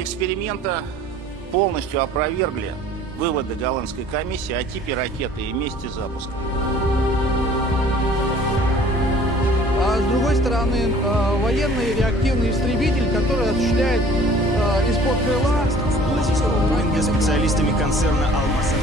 Результаты эксперимента полностью опровергли выводы голландской комиссии о типе ракеты и месте запуска. А с другой стороны, военный реактивный истребитель, который осуществляет из-под крыла... Специалистами концерна «Алмаз».